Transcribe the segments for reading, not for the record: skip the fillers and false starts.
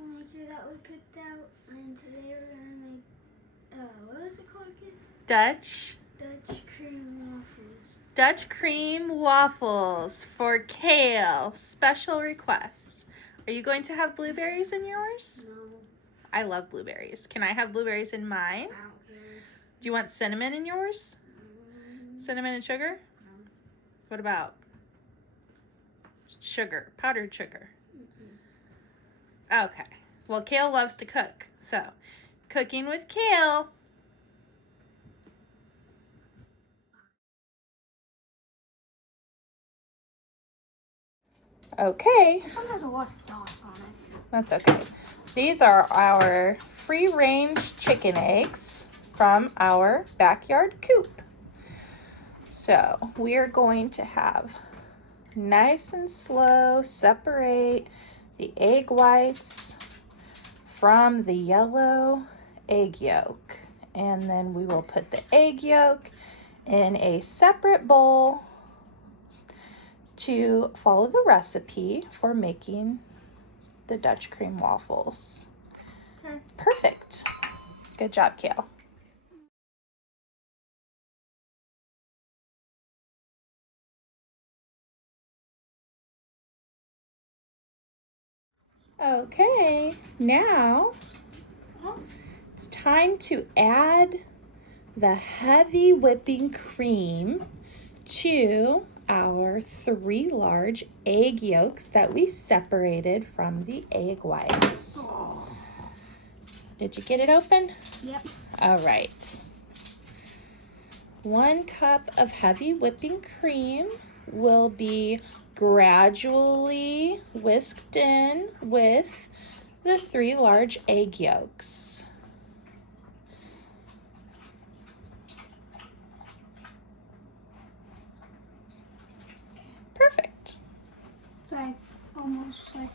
waffle maker that we picked out, and today we're gonna make what was it called again? Dutch cream waffles. Dutch cream waffles for Cale. Special request. Are you going to have blueberries in yours? No. I love blueberries. Can I have blueberries in mine? I don't care. Do you want cinnamon in yours? Cinnamon and sugar? No. What about sugar, powdered sugar? Okay. Well, Cale loves to cook, so cooking with Cale. Okay. This one has a lot of dots on it. That's okay. These are our free-range chicken eggs from our backyard coop. So we are going to have nice and slow separate the egg whites from the yellow egg yolk. And then we will put the egg yolk in a separate bowl to follow the recipe for making the Dutch cream waffles. Okay. Perfect. Good job, Cale. Okay, now it's time to add the heavy whipping cream to our 3 large egg yolks that we separated from the egg whites. Oh. Did you get it open? Yep. All right. 1 cup of heavy whipping cream will be gradually whisked in with the 3 large egg yolks. Perfect. It's like almost like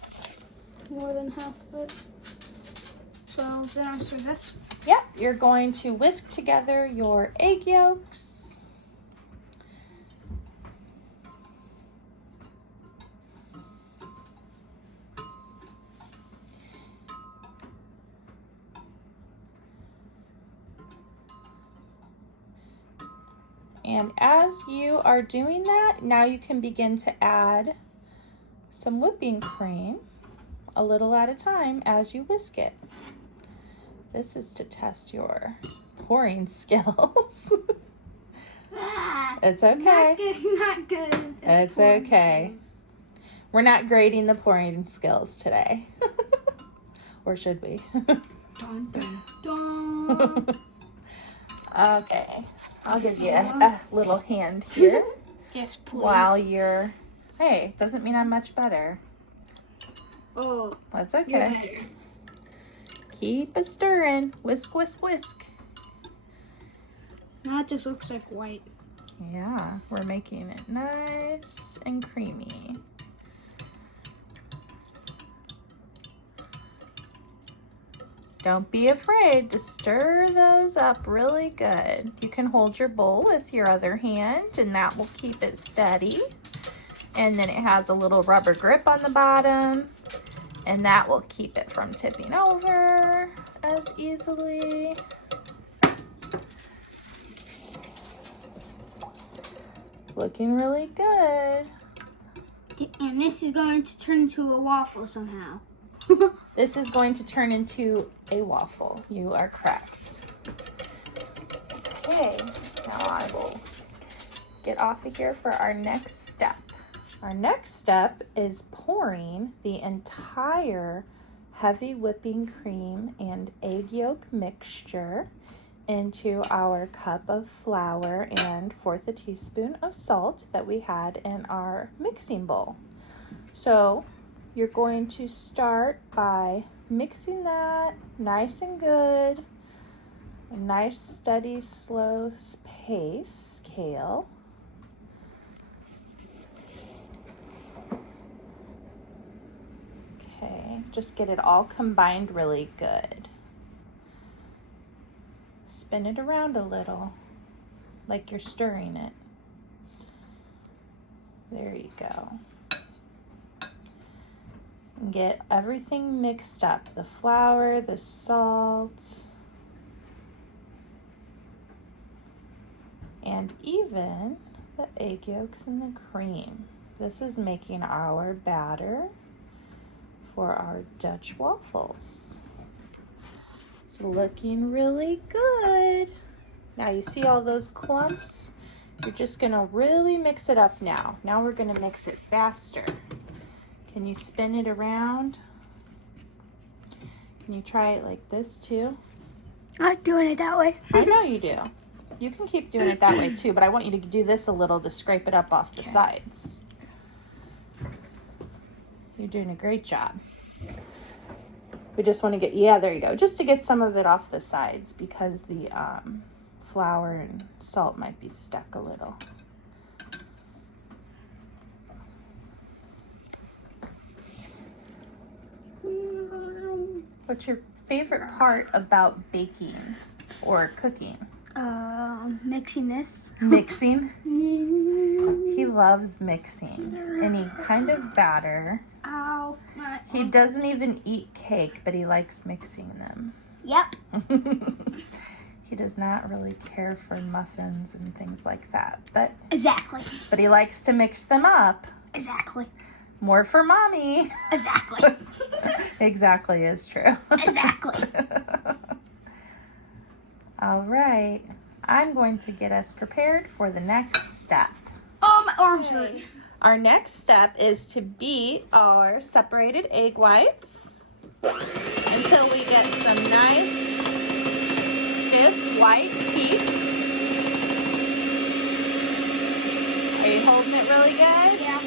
more than half of it. So then I stir this. Yep, you're going to whisk together your egg yolks. And as you are doing that, now you can begin to add some whipping cream a little at a time as you whisk it. This is to test your pouring skills. It's okay. Not good. Not good. It's okay. We're not grading the pouring skills today. Or should we? Dun, dun, dun. Okay. I'll give you a little hand here. Yes, please. While you're... Hey, doesn't mean I'm much better. Oh. That's okay. You're better. Keep a stirring. Whisk, whisk, whisk. Now it just looks like white. Yeah, we're making it nice and creamy. Don't be afraid to stir those up really good. You can hold your bowl with your other hand and that will keep it steady. And then it has a little rubber grip on the bottom and that will keep it from tipping over as easily. It's looking really good. And this is going to turn into a waffle somehow. This is going to turn into a waffle. You are correct. Okay, now I will get off of here for our next step. Our next step is pouring the entire heavy whipping cream and egg yolk mixture into our cup of flour and 1/4 teaspoon of salt that we had in our mixing bowl. So you're going to start by mixing that nice and good, a nice steady slow pace, Cale. Okay, just get it all combined really good. Spin it around a little, like you're stirring it. There you go. And get everything mixed up. The flour, the salt, and even the egg yolks and the cream. This is making our batter for our Dutch waffles. It's looking really good. Now you see all those clumps? You're just gonna really mix it up now. Now we're gonna mix it faster. Can you spin it around? Can you try it like this too? I'm not doing it that way. I know you do. You can keep doing it that way too, but I want you to do this a little to scrape it up off the sides. You're doing a great job. We just want to get, yeah, there you go. Just to get some of it off the sides because the flour and salt might be stuck a little. What's your favorite part about baking or cooking? Mixing this. Mixing? He loves mixing any kind of batter. Ow. He doesn't even eat cake, but he likes mixing them. Yep. He does not really care for muffins and things like that, but Exactly. he likes to mix them up. Exactly. More for mommy. Exactly. Exactly is true. Exactly. All right. I'm going to get us prepared for the next step. Oh, my arms hurt. Our next step is to beat our separated egg whites until we get some nice stiff white peaks. Are you holding it really good? Yeah.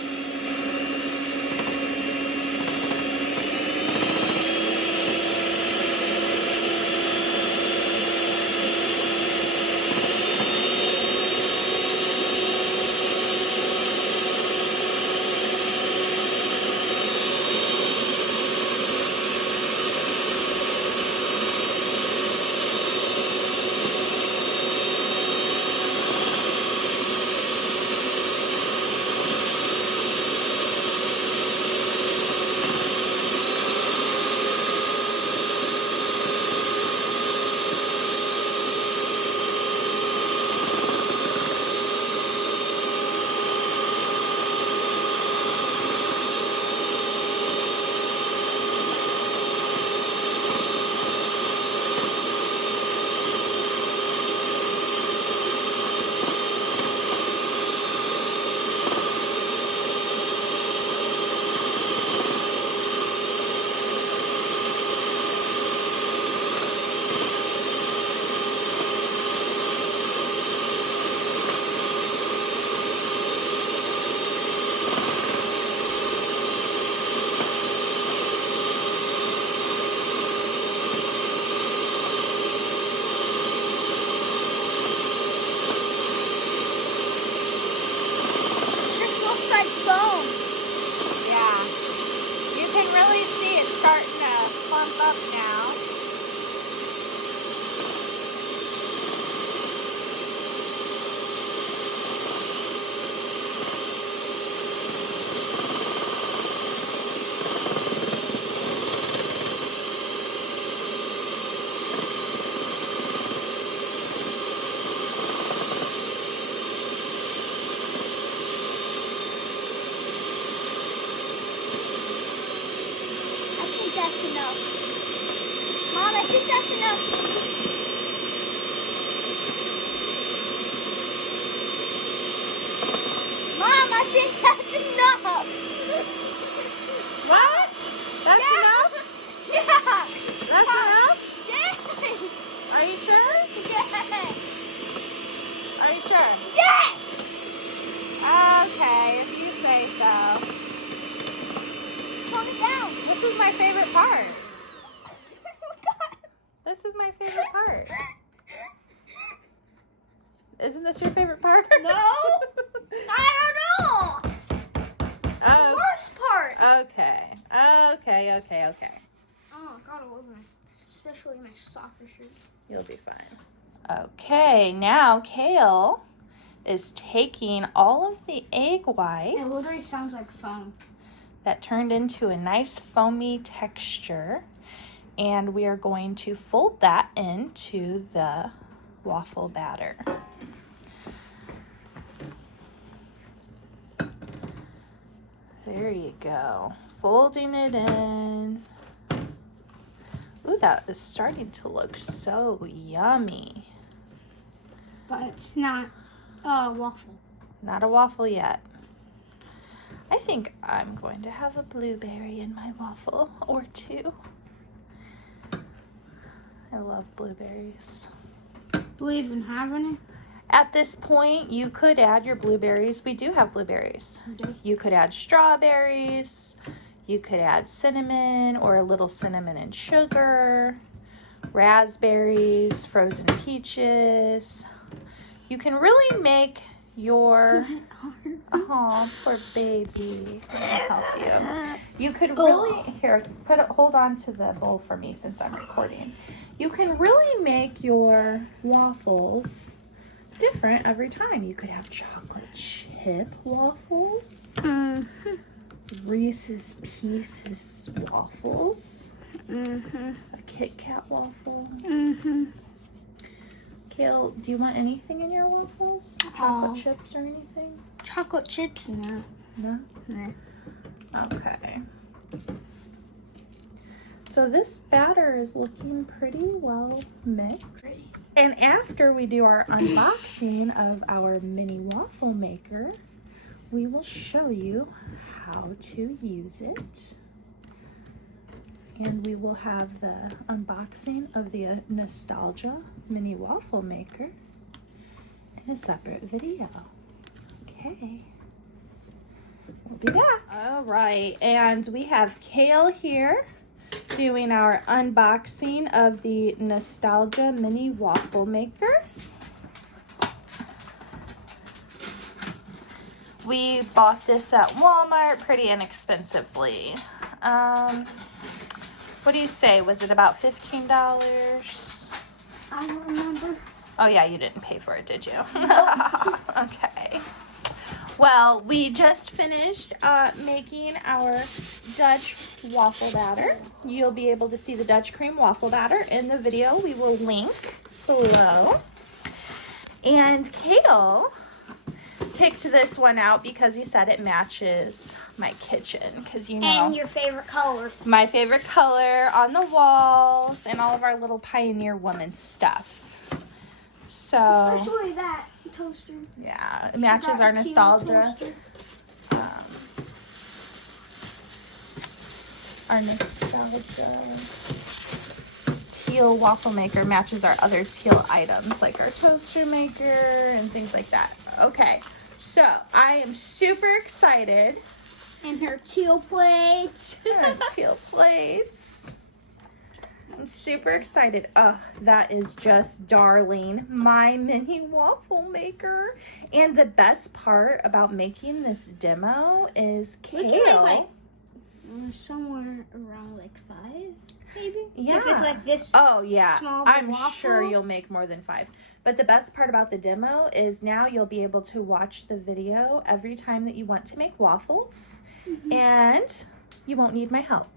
Yeah. You can really see it starting to plump up now. That's enough. Mom, I think that's enough. Mom, I think that's enough. What? That's enough? Yeah. That's enough? Yes. Are you sure? Yes. Are you sure? Yes. Okay, if you say so. Tone it down. This is my favorite part. This is my favorite part. Isn't this your favorite part? No. I don't know. Oh, Worst part. okay. Oh God, it wasn't especially my soccer shoes. You'll be fine. Okay, now Cale is taking all of the egg whites. It literally sounds like foam. that turned into a nice foamy texture. And we are going to fold that into the waffle batter. There you go. Folding it in. Ooh, that is starting to look so yummy. But it's not a waffle. Not a waffle yet. I think I'm going to have a blueberry in my waffle or two. I love blueberries. Do we even have any? At this point, you could add your blueberries. We do have blueberries. Okay. You could add strawberries. You could add cinnamon or a little cinnamon and sugar, raspberries, frozen peaches. You can really make your... Oh, poor baby. Let me help you. You could really... Here, hold on to the bowl for me since I'm recording. You can really make your waffles different every time. You could have chocolate chip waffles, Reese's Pieces waffles, a Kit Kat waffle. Cale, do you want anything in your waffles? Chocolate chips or anything? Chocolate chips? No. No? No. Okay. So this batter is looking pretty well mixed. And after we do our unboxing of our mini waffle maker, we will show you how to use it. And we will have the unboxing of the Nostalgia mini waffle maker in a separate video. Okay. We'll be back. All right, and we have Cale here doing our unboxing of the Nostalgia mini waffle maker. We bought this at Walmart pretty inexpensively. What do you say? Was it about $15? I don't remember. Oh yeah, you didn't pay for it, did you? Okay. Well, we just finished making our Dutch waffle batter. You'll be able to see the Dutch cream waffle batter in the video. We will link below. And Cale picked this one out because he said it matches my kitchen. Because you know. And your favorite color. My favorite color on the walls and all of our little Pioneer Woman stuff. So. Especially that toaster. Yeah, it matches our nostalgia. Our nostalgia teal waffle maker matches our other teal items like our toaster maker and things like that. Okay, so I am super excited. And her teal plates. Teal plates. I'm super excited. That is just darling. My mini waffle maker. And the best part about making this demo is Cale. We can make like somewhere around like 5, maybe? Yeah. If it's like this. Oh, yeah. Small I'm waffle. sure you'll make more than 5. But the best part about the demo is now you'll be able to watch the video every time that you want to make waffles. And you won't need my help.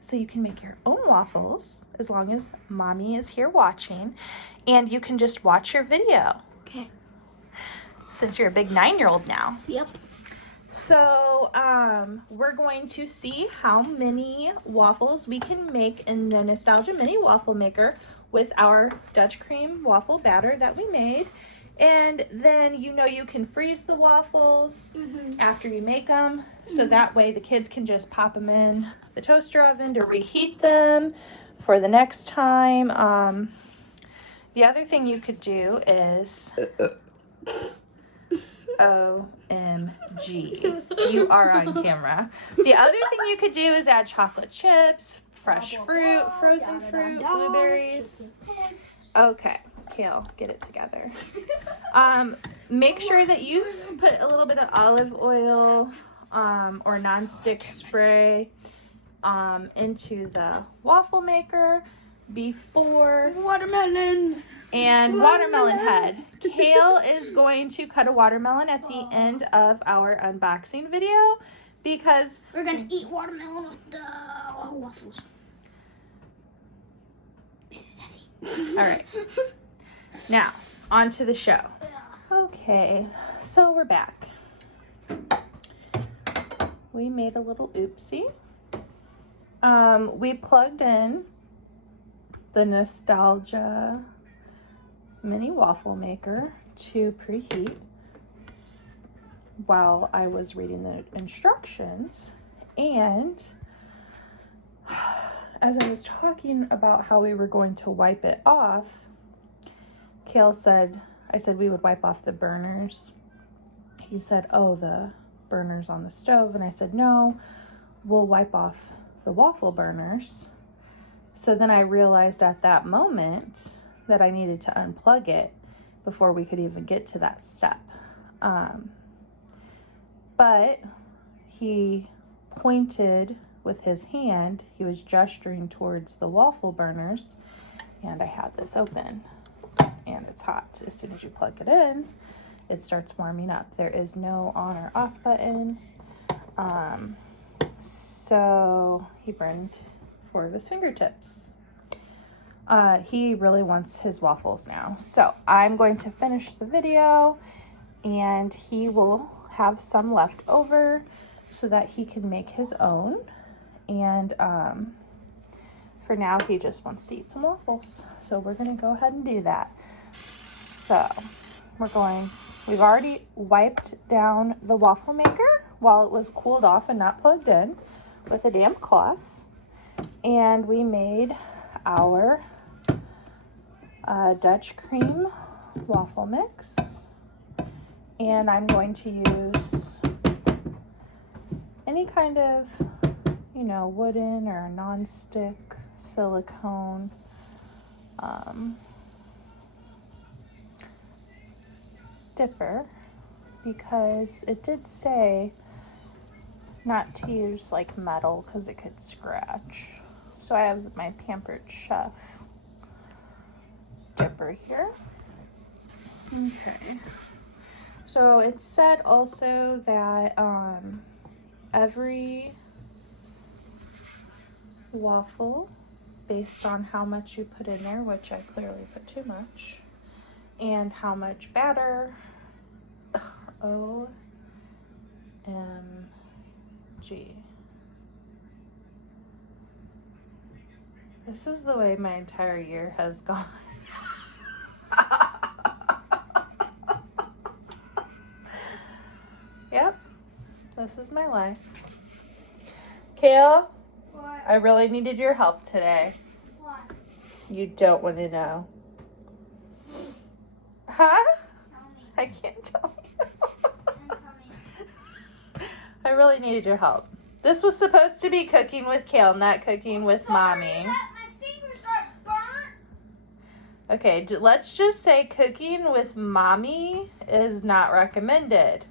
So you can make your own waffles as long as mommy is here watching. And you can just watch your video. Okay. Since you're a big 9-year-old now. Yep. So we're going to see how many waffles we can make in the Nostalgia Mini Waffle Maker with our Dutch cream waffle batter that we made. And then you can freeze the waffles after you make them. So that way the kids can just pop them in the toaster oven to reheat them for the next time. The other thing you could do is... OMG. You are on camera. The other thing you could do is add chocolate chips, fresh fruit, frozen fruit, blueberries. Okay, Cale, get it together. Make sure that you put a little bit of olive oil or nonstick spray into the waffle maker before Watermelon. and watermelon head. Cale is going to cut a watermelon at the end of our unboxing video because we're gonna eat watermelon with the waffles. This is heavy. All right. Now, on to the show. Okay, so we're back. We made a little oopsie. We plugged in the Nostalgia mini waffle maker to preheat while I was reading the instructions. And as I was talking about how we were going to wipe it off, Cale said, I said we would wipe off the burners. He said, oh, the burners on the stove. And I said, no, we'll wipe off the waffle burners. So then I realized at that moment that I needed to unplug it before we could even get to that step. But he pointed with his hand, he was gesturing towards the waffle burners, and I had this open, and it's hot. As soon as you plug it in, it starts warming up. There is no on or off button. So he burned 4 of his fingertips. He really wants his waffles now. So I'm going to finish the video, and he will have some left over so that he can make his own. And for now, he just wants to eat some waffles. So we're going to go ahead and do that. So we've already wiped down the waffle maker while it was cooled off and not plugged in with a damp cloth. And we made our Dutch cream waffle mix. And I'm going to use any kind of, wooden or non-stick silicone dipper, because it did say not to use like metal because it could scratch. So I have my Pampered Chef dipper here. Okay. So it said also that every waffle, based on how much you put in there, which I clearly put too much, and how much batter, OMG. This is the way my entire year has gone. Yep, this is my life. Cale, What? I really needed your help today. What? You don't want to know. Huh? Tell me. I can't tell you. Tell me. I really needed your help. This was supposed to be cooking with Cale, not cooking with Mommy. That my fingers are burnt. Okay, let's just say cooking with Mommy is not recommended.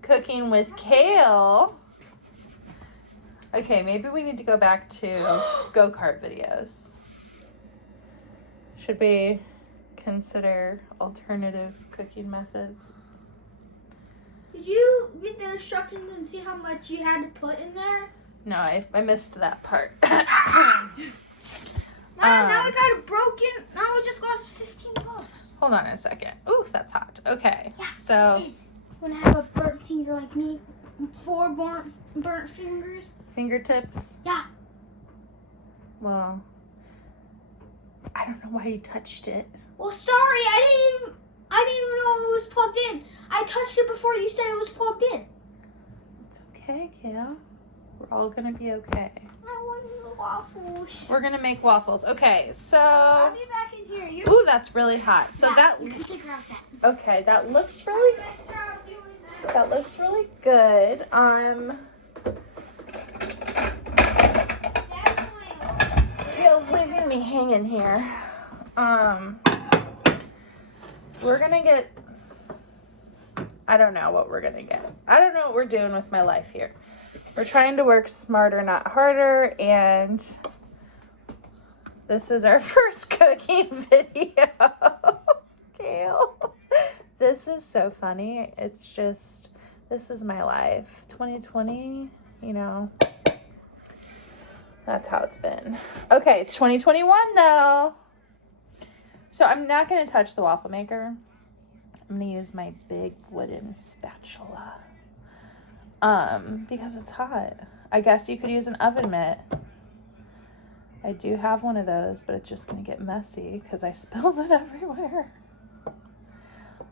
Cooking with Cale. Okay, maybe we need to go back to go-kart videos. Should we consider alternative cooking methods? Did you read the instructions and see how much you had to put in there? No, I missed that part. Mom, now we got it broken. Now we just lost $15. Hold on a second. Ooh, that's hot. Okay, Yeah, so it is. When I have a burnt finger like me, 4 burnt fingers. fingertips. Yeah. Well, I don't know why you touched it. Well, sorry, I didn't even know it was plugged in. I touched it before you said it was plugged in. It's okay, Cale. We're all gonna be okay. I want the waffles. We're gonna make waffles. Okay, so. I'll be back in here. You Ooh, that's really hot. So can take her out that. Okay, that looks really. That looks really good. Cale's leaving me hanging here. We're gonna get. I don't know what we're gonna get. I don't know what we're doing with my life here. We're trying to work smarter, not harder, and this is our first cooking video. Cale. This is so funny. It's just, This is my life. 2020, you know, that's how it's been. Okay, it's 2021 though. So I'm not going to touch the waffle maker. I'm going to use my big wooden spatula. Because it's hot. I guess you could use an oven mitt. I do have one of those, but it's just going to get messy because I spilled it everywhere.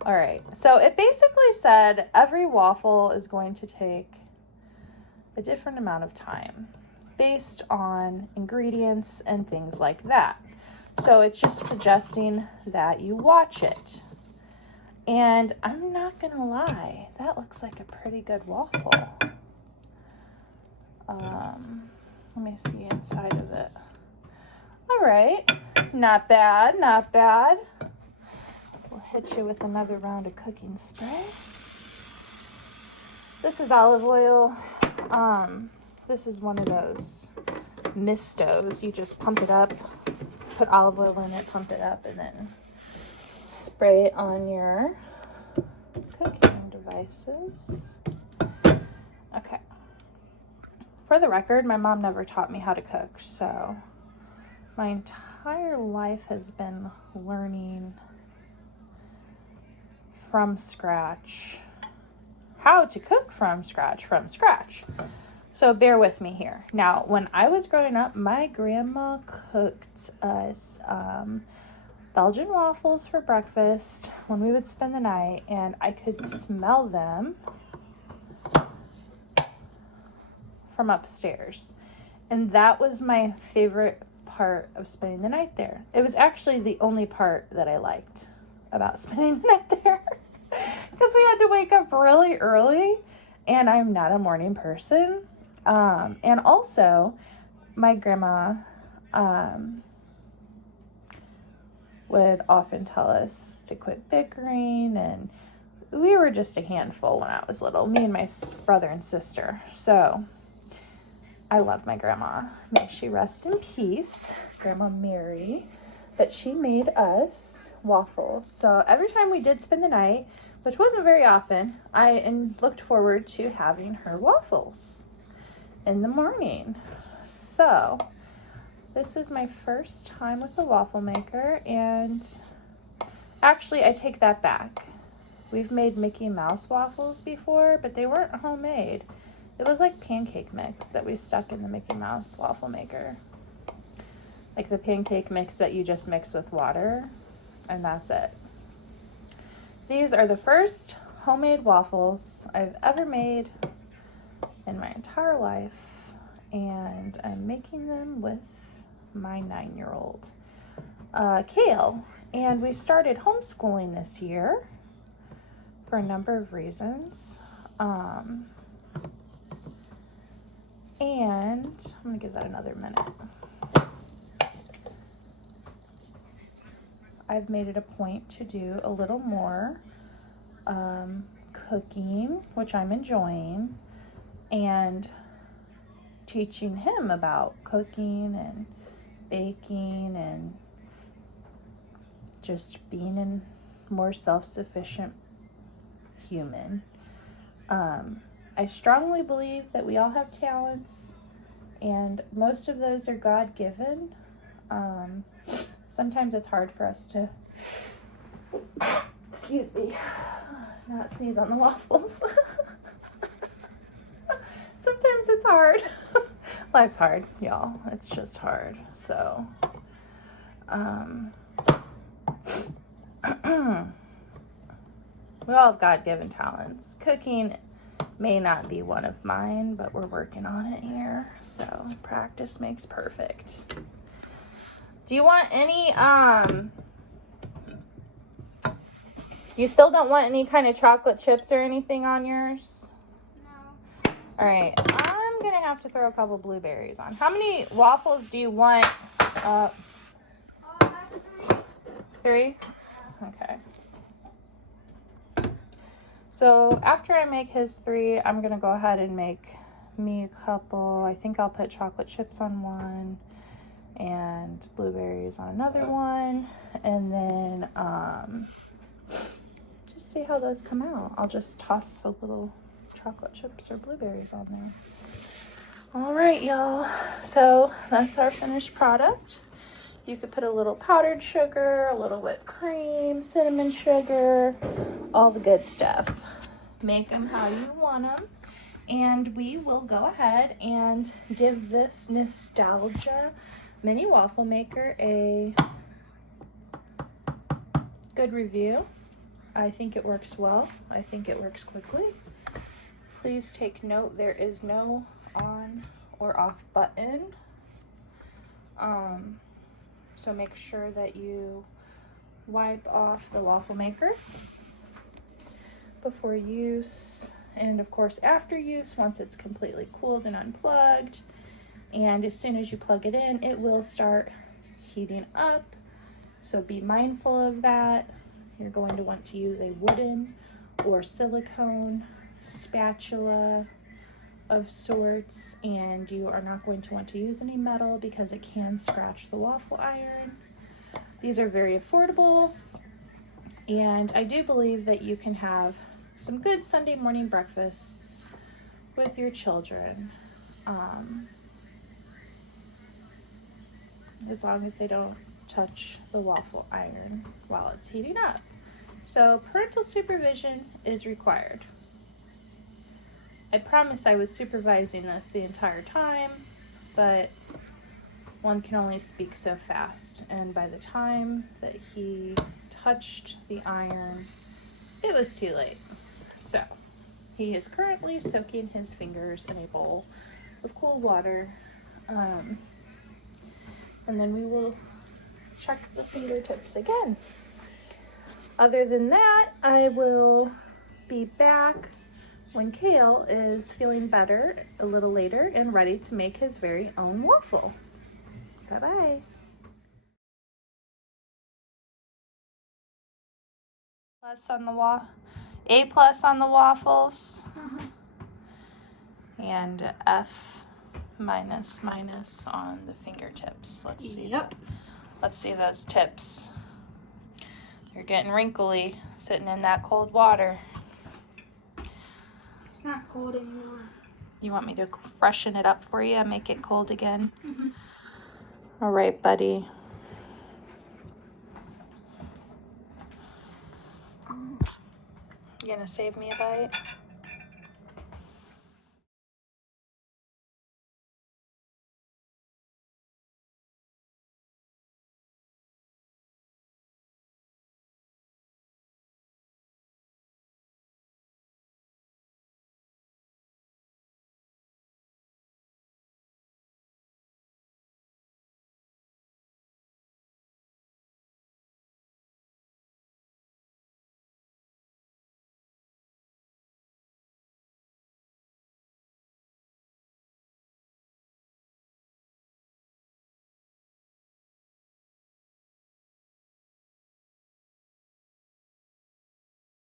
All right, so it basically said every waffle is going to take a different amount of time based on ingredients and things like that. So it's just suggesting that you watch it. And I'm not gonna lie, that looks like a pretty good waffle. Let me see inside of it. All right, not bad, not bad. We'll hit you with another round of cooking spray. This is olive oil. This is one of those mistos. You just pump it up, put olive oil in it, pump it up, and then spray it on your cooking devices. Okay. For the record, my mom never taught me how to cook, so my entire life has been learning from scratch how to cook from scratch. So bear with me here. Now, when I was growing up, my grandma cooked us Belgian waffles for breakfast when we would spend the night, and I could smell them from upstairs. And that was my favorite part of spending the night there. It was actually the only part that I liked about spending the night there because we had to wake up really early, and I'm not a morning person. And also, my grandma would often tell us to quit bickering, and we were just a handful when I was little, me and my brother and sister. So I love my grandma. May she rest in peace, Grandma Mary. But she made us waffles. So every time we did spend the night, which wasn't very often, I looked forward to having her waffles in the morning. So this is my first time with the waffle maker, and actually I take that back. We've made Mickey Mouse waffles before, but they weren't homemade. It was like pancake mix that we stuck in the Mickey Mouse waffle maker. Like the pancake mix that you just mix with water, and that's it. These are the first homemade waffles I've ever made in my entire life, and I'm making them with my 9-year-old Cale. And we started homeschooling this year for a number of reasons. And I'm gonna give that another minute. I've made it a point to do a little more cooking, which I'm enjoying, and teaching him about cooking and baking and just being a more self-sufficient human. I strongly believe that we all have talents, and most of those are God-given. Sometimes it's hard for us to, excuse me, not sneeze on the waffles. Sometimes it's hard. Life's hard, y'all. It's just hard. So, we all have God-given talents. Cooking may not be one of mine, but we're working on it here. So, practice makes perfect. Do you want any, you still don't want any kind of chocolate chips or anything on yours? No. All right, I'm going to have to throw a couple blueberries on. How many waffles do you want? 3? Okay. So after I make his 3, I'm going to go ahead and make me a couple. I think I'll put chocolate chips on one and blueberries on another one, and then just see how those come out. I'll just toss a little chocolate chips or blueberries on there. All right, y'all. So that's our finished product. You could put a little powdered sugar, a little whipped cream, cinnamon sugar, all the good stuff. Make them how you want them. And we will go ahead and give this Nostalgia mini waffle maker a good review. I think it works well. I think it works quickly. Please take note, there is no on or off button. So make sure that you wipe off the waffle maker before use, and of course after use once it's completely cooled and unplugged. And as soon as you plug it in, it will start heating up, so be mindful of that. You're going to want to use a wooden or silicone spatula of sorts, and you are not going to want to use any metal because it can scratch the waffle iron. These are very affordable, and I do believe that you can have some good Sunday morning breakfasts with your children, as long as they don't touch the waffle iron while it's heating up. So parental supervision is required. I promise I was supervising this the entire time, but one can only speak so fast. And by the time that he touched the iron, it was too late. So he is currently soaking his fingers in a bowl of cold water. And then we will check the fingertips again. Other than that, I will be back when Cale is feeling better a little later and ready to make his very own waffle. Bye-bye. A plus on the waffles. And F minus on the fingertips. Let's see. Yep. Let's see those tips. You're getting wrinkly sitting in that cold water. It's not cold anymore. You want me to freshen it up for you and make it cold again? All right, buddy. You gonna save me a bite?